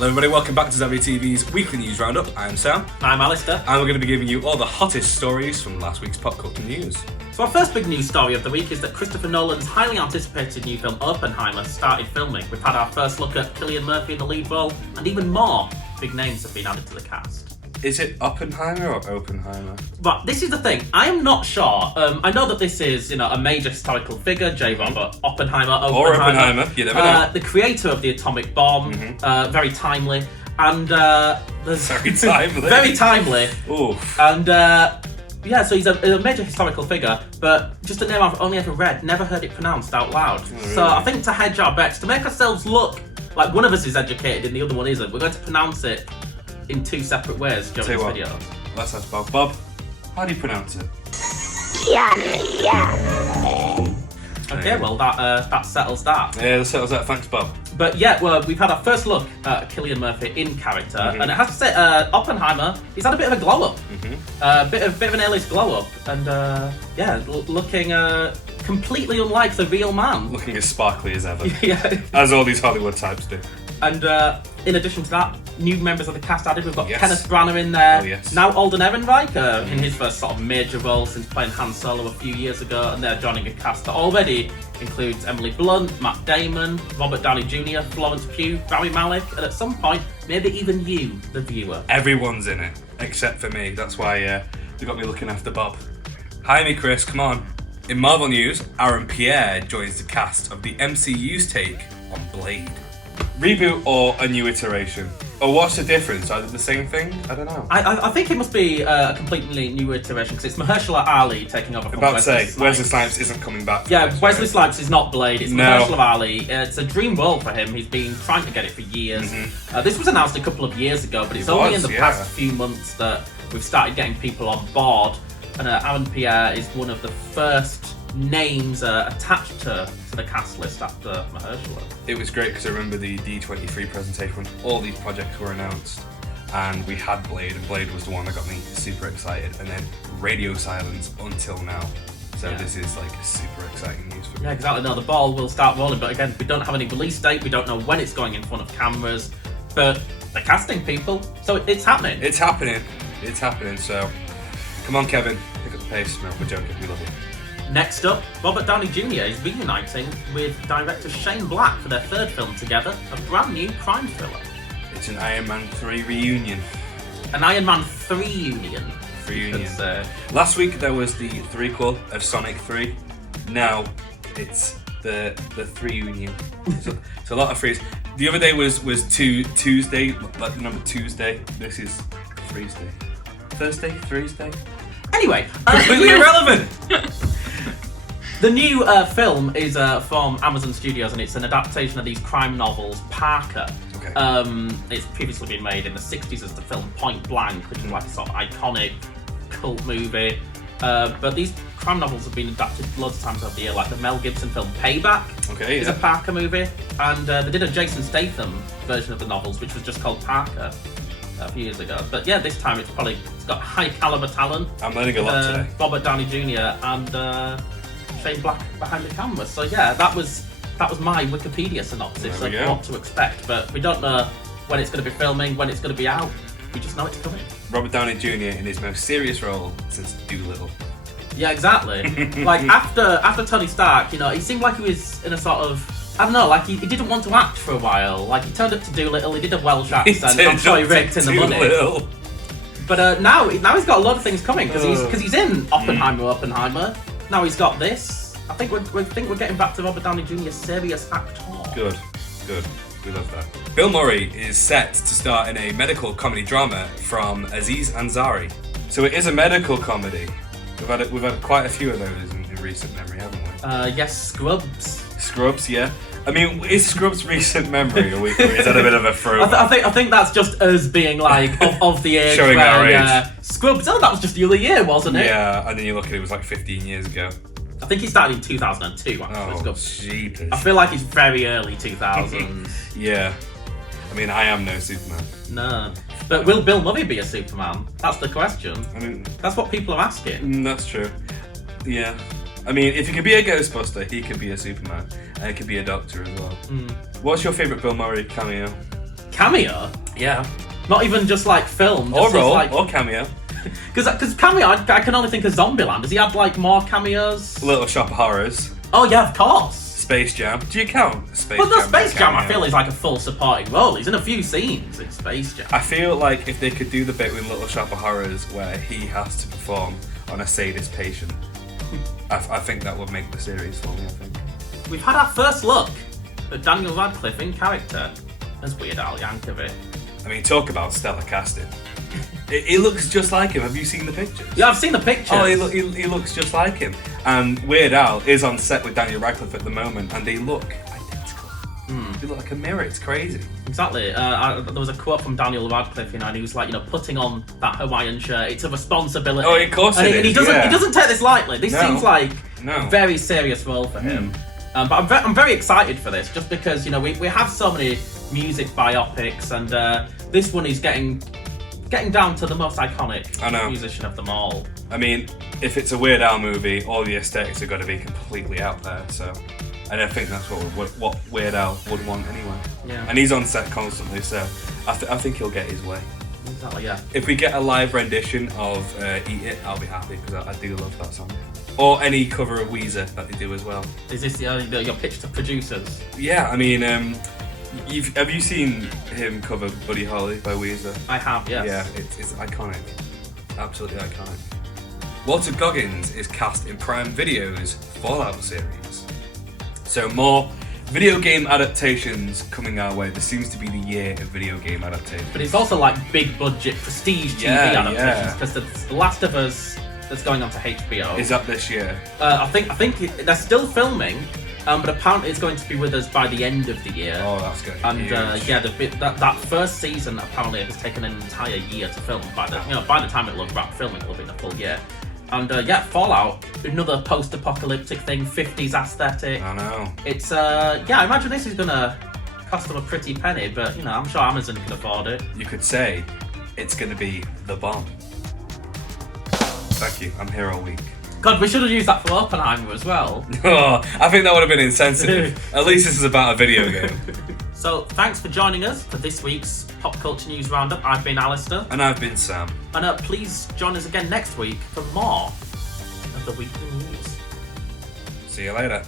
Hello everybody, welcome back to Zavvi TV's weekly news roundup. I'm Sam. I'm Alistair. And we're going to be giving you all the hottest stories from last week's pop culture news. So our first big news story of the week is that Christopher Nolan's highly anticipated new film Oppenheimer started filming. We've had our first look at Cillian Murphy in the lead role, and even more big names have been added to the cast. Is it Oppenheimer or Oppenheimer? But this is the thing, I am not sure. I know that this is, a major historical figure, J. Robert Oppenheimer. Or Oppenheimer, you never know. The creator of the atomic bomb, very timely. And there's... Very timely. Very timely. Oof. And so he's a major historical figure, but just a name I've only ever read, never heard it pronounced out loud. Oh, really? So I think to hedge our bets, to make ourselves look like one of us is educated and the other one isn't, we're going to pronounce it in two separate ways during this video. Let's ask Bob. Bob, how do you pronounce it? Okay, well that settles that. Yeah, that settles that. Thanks, Bob. But yeah, well, we've had our first look at Cillian Murphy in character, and I have to say, Oppenheimer, he's had a bit of a glow up, bit of an A-list glow up, and looking completely unlike the real man. Looking as sparkly as ever. Yeah. As all these Hollywood types do. And in addition to that, new members of the cast added. We've got Kenneth Branagh in there. Oh, yes. Now Alden Ehrenreich in his first sort of major role since playing Han Solo a few years ago, and they're joining a cast that already includes Emily Blunt, Matt Damon, Robert Downey Jr., Florence Pugh, Rami Malek, and at some point, maybe even you, the viewer. Everyone's in it, except for me. That's why they got me looking after Bob. Hi, me Chris, come on. In Marvel news, Aaron Pierre joins the cast of the MCU's take on Blade. Reboot or a new iteration? Or what's the difference? Are they the same thing? I don't know. I think it must be a completely new iteration because it's Mahershala Ali taking over from About to Wesley say, Snipes. Wesley Snipes isn't coming back. Yeah, Wesley Snipes is not Blade, it's No. Mahershala Ali. It's a dream role for him. He's been trying to get it for years. This was announced a couple of years ago, but it's only in the past few months that we've started getting people on board. And Aaron Pierre is one of the first names attached to the cast list after Mahershala. It was great because I remember the D23 presentation when all these projects were announced, and we had Blade, and Blade was the one that got me super excited, and then radio silence until now. So this is like super exciting news for me. Yeah, exactly. No, the ball will start rolling, but again, we don't have any release date, we don't know when it's going in front of cameras, but they're casting people, so it's happening. It's happening, so come on Kevin, pick up the pace. No, we're joking, we love you. Next up, Robert Downey Jr. is reuniting with director Shane Black for their third film together, a brand new crime thriller. It's an Iron Man 3 reunion. An Iron Man 3 union. Reunion. Last week there was the threequel of Sonic 3. Now it's the 3 union. So a lot of threes. The other day was Tuesday, like the number Tuesday. This is Thursday. Thursday? Anyway, Completely irrelevant! The new film is from Amazon Studios, and it's an adaptation of these crime novels, Parker. Okay. It's previously been made in the 60s as the film Point Blank, which is like a sort of iconic cult movie. But these crime novels have been adapted loads of times over the year, like the Mel Gibson film Payback is a Parker movie. And they did a Jason Statham version of the novels, which was just called Parker a few years ago. But yeah, this time it's got high caliber talent. I'm learning a lot today. Robert Downey Jr. and Shane Black behind the camera. So yeah, that was my Wikipedia synopsis of what to expect. But we don't know when it's going to be filming, when it's going to be out. We just know it's coming. Robert Downey Jr. in his most serious role since Doolittle. Yeah, exactly. Like after Tony Stark, he seemed like he was in a sort of, I don't know, like he didn't want to act for a while. Like he turned up to Doolittle, he did a Welsh accent, I'm sure he raked in the money. But now he's got a lot of things coming because he's in Oppenheimer. Now he's got this. I think we're getting back to Robert Downey Jr.'s serious actor. Good. We love that. Bill Murray is set to star in a medical comedy drama from Aziz Ansari. So it is a medical comedy. We've had quite a few of those in recent memory, haven't we? Yes, Scrubs. Scrubs, yeah. I mean, is Scrubs recent memory, or is that a bit of a throwback? I think that's just us being like of the age. Showing our age. Scrubs. Oh, that was just the other year, wasn't it? Yeah, and then you look at it, it was like 15 years ago. I think he started in 2002. Actually. Oh, jeepers. I feel like it's very early 2000s. Yeah. I mean, I am no Superman. No. But will Bill Murray be a Superman? That's the question. I mean, that's what people are asking. That's true. Yeah. I mean, if he could be a Ghostbuster, he could be a Superman. And he could be a Doctor as well. What's your favourite Bill Murray cameo? cameo. Yeah. Not even just like film. Or Just role, like, or cameo. Because cameo, I can only think of Zombieland. Does he have like more cameos? Little Shop of Horrors. Oh yeah, of course. Space Jam. Do you count Space But Jam? the Space Jam, I cameo? feel, is like a full supporting role. He's in a few scenes in Space Jam. I feel like if they could do the bit with Little Shop of Horrors where he has to perform on a sadist patient, I think that would make the series for me, I think. We've had our first look at Daniel Radcliffe in character as Weird Al Yankovic. I mean, talk about stellar casting. He looks just like him. Have you seen the pictures? Yeah, I've seen the pictures. Oh, he looks just like him. And Weird Al is on set with Daniel Radcliffe at the moment, and they look identical. They look like a mirror. It's crazy. Exactly. There was a quote from Daniel Radcliffe, and he was like, putting on that Hawaiian shirt, it's a responsibility. Oh, of course it is. And he doesn't take this lightly. This seems like a very serious role for him. But I'm very excited for this, just because we have so many music biopics, and this one is getting down to the most iconic musician of them all. I mean, if it's a Weird Al movie, all the aesthetics are going to be completely out there. So, and I think that's what Weird Al would want anyway. Yeah. And he's on set constantly, so I think he'll get his way. Exactly. Yeah. If we get a live rendition of "Eat It," I'll be happy because I do love that song. Or any cover of Weezer that they do as well. Is this your pitch to producers? Yeah, I mean, have you seen him cover Buddy Holly by Weezer? I have, yes. Yeah, it's iconic. Absolutely iconic. Walton Goggins is cast in Prime Video's Fallout series. So more video game adaptations coming our way. This seems to be the year of video game adaptations. But it's also like big budget prestige TV adaptations, because The Last of Us that's going on to HBO. Is that this year? I think they're still filming, but apparently it's going to be with us by the end of the year. Oh, that's going to be huge. That first season apparently has taken an entire year to film. By the time it'll have wrapped filming, it'll be a full year. And Fallout, another post-apocalyptic thing, 50s aesthetic. I know. It's I imagine this is gonna cost them a pretty penny, but I'm sure Amazon can afford it. You could say it's going to be the bomb. Thank you. I'm here all week. God, we should have used that for Oppenheimer as well. Oh, I think that would have been insensitive. At least this is about a video game. So, thanks for joining us for this week's Pop Culture News Roundup. I've been Alistair. And I've been Sam. And please join us again next week for more of the weekly news. See you later.